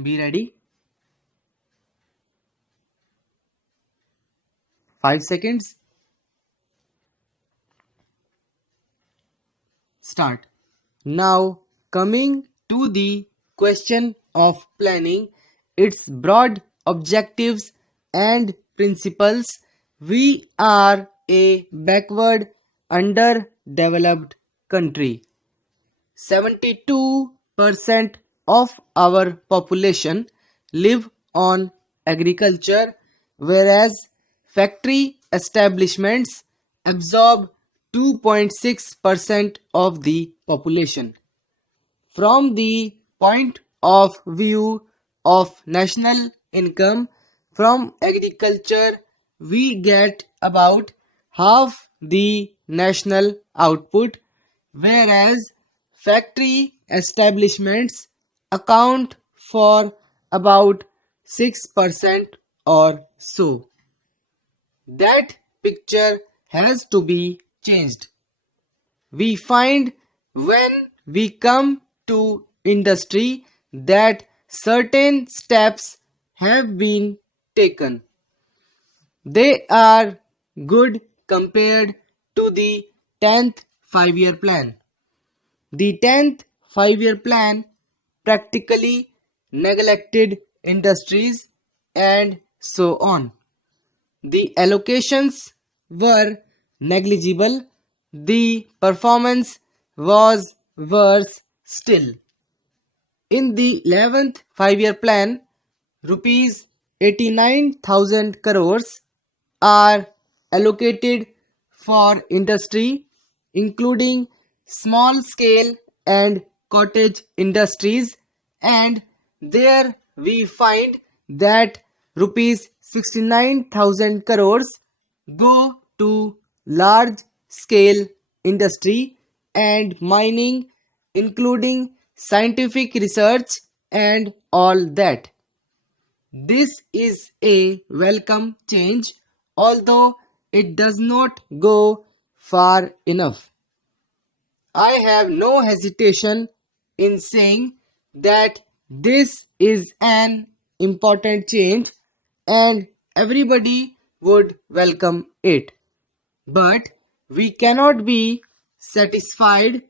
Be ready. 5 seconds. Start. Now, coming to the question of planning, its broad objectives and principles, we are a backward, underdeveloped country. 72% of our population live on agriculture, whereas factory establishments absorb 2.6% of the population. From the point of view of national income from agriculture, we get about half the national output, whereas factory establishments account for about 6% or so. That picture has to be changed. We find when we come to industry that certain steps have been taken. They are good compared to the 10th 5-year plan. The 10th 5-year plan practically neglected industries and so on. The allocations were negligible, the performance was worse still. In the 11th 5-year plan, rupees 89,000 crores are allocated for industry, including small scale and cottage industries, and there we find that rupees 69,000 crores go to large scale industry and mining, including scientific research and all that. This is a welcome change, although it does not go far enough. I have no hesitation in saying that this is an important change and everybody would welcome it. But we cannot be satisfied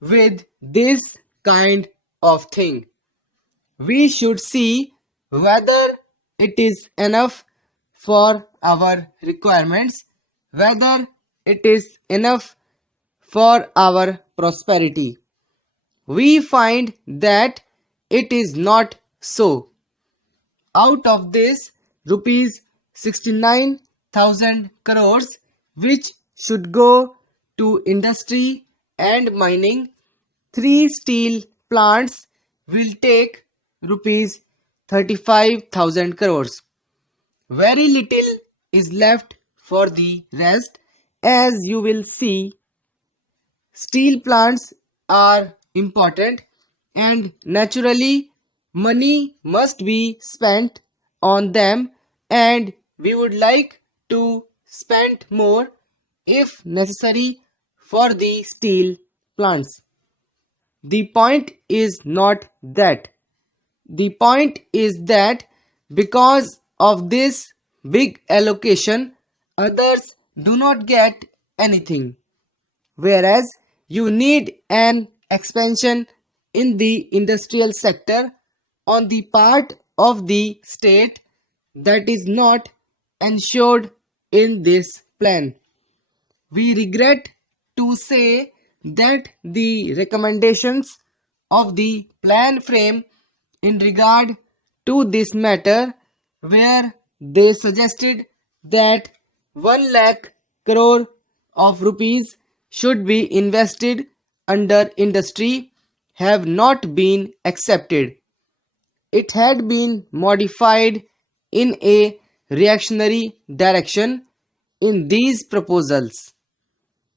with this kind of thing. We should see whether it is enough for our requirements, whether it is enough for our prosperity. We find that it is not so. Out of this rupees 69,000 crores, which should go to industry and mining, 3 steel plants will take rupees 35,000 crores. Very little is left for the rest. As you will see, steel plants are important and naturally money must be spent on them, and we would like to spend more if necessary for the steel plants. The point is not that. The point is that because of this big allocation, others do not get anything. Whereas you need an expansion in the industrial sector on the part of the state that is not ensured in this plan. We regret to say that the recommendations of the plan frame in regard to this matter, where they suggested that 1 lakh crore of rupees should be invested under industry, have not been accepted. It had been modified in a reactionary direction in these proposals.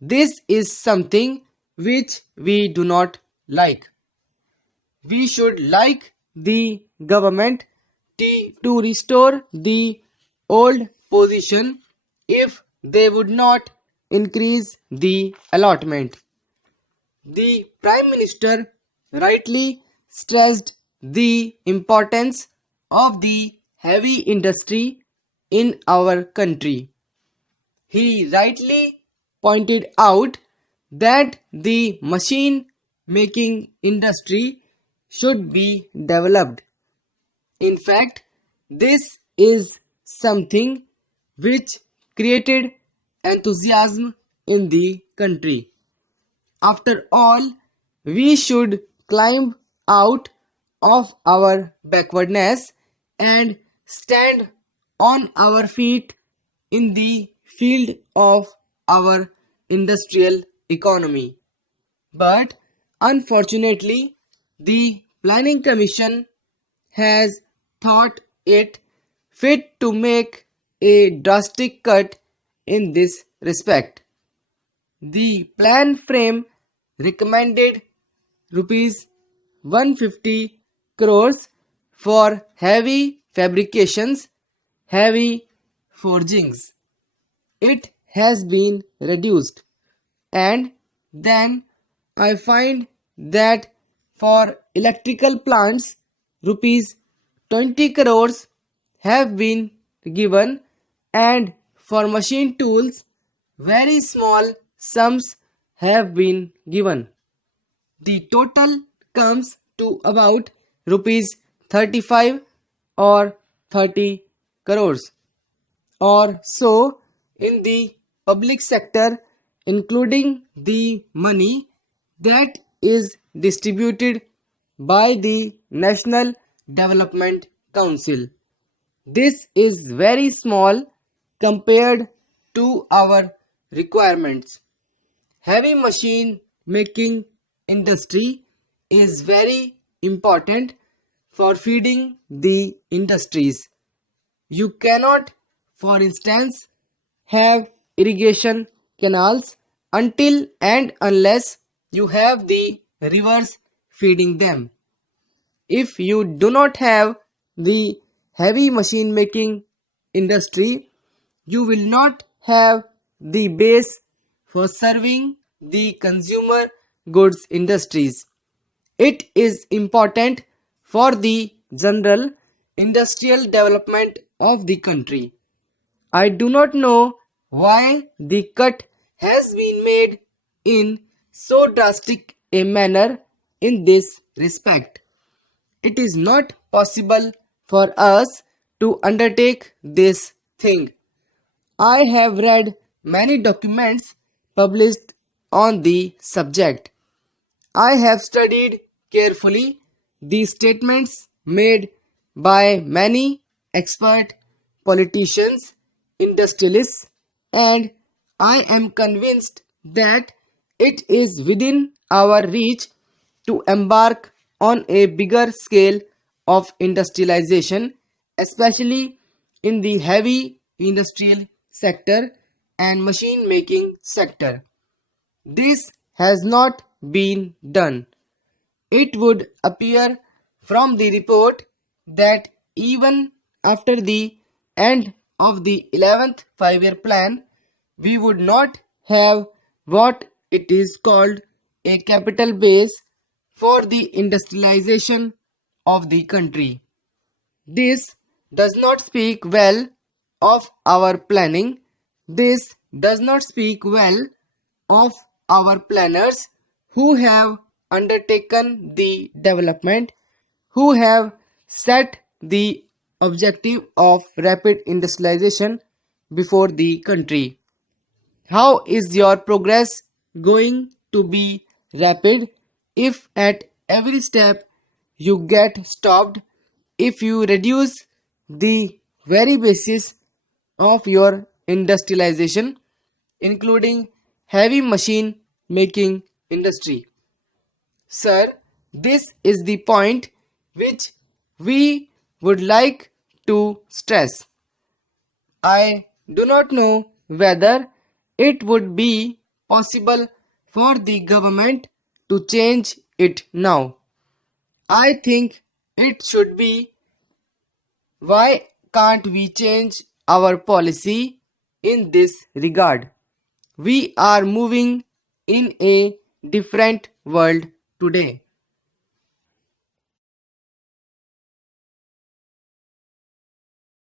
This is something which we do not like. We should like the government to restore the old position if they would not increase the allotment. The Prime Minister rightly stressed the importance of the heavy industry in our country. He rightly pointed out that the machine making industry should be developed. In fact, this is something which created enthusiasm in the country. After all, we should climb out of our backwardness and stand on our feet in the field of our industrial economy. But unfortunately, the Planning Commission has thought it fit to make a drastic cut in this respect. The plan frame recommended rupees 150 crores for heavy fabrications, heavy forgings. It has been reduced, and then I find that for electrical plants rupees 20 crores have been given, and for machine tools very small sums have been given. The total comes to about rupees 35 or 30 crores or so in the public sector, including the money that is distributed by the National Development Council. This is very small compared to our requirements. Heavy machine making industry is very important for feeding the industries. You cannot, for instance, have irrigation canals until and unless you have the rivers feeding them. If you do not have the heavy machine making industry, you will not have the base for serving the consumer goods industries. It is important for the general industrial development of the country. I do not know why the cut has been made in so drastic a manner in this respect. It is not possible for us to undertake this thing. I have read many documents published on the subject. I have studied carefully the statements made by many expert politicians, industrialists, and I am convinced that it is within our reach to embark on a bigger scale of industrialization, especially in the heavy industrial sector and machine making sector. This has not been done. It would appear from the report that even after the end of the 11th 5-year plan, we would not have what it is called a capital base for the industrialization of the country. This does not speak well of our planning. This does not speak well of our planners who have undertaken the development, who have set the objective of rapid industrialization before the country. How is your progress going to be rapid if at every step you get stopped, if you reduce the very basis of your industrialization, including heavy machine making industry? Sir, this is the point which we would like to stress. I do not know whether it would be possible for the government to change it now. I think it should be. Why can't we change our policy in this regard? We are moving in a different world today.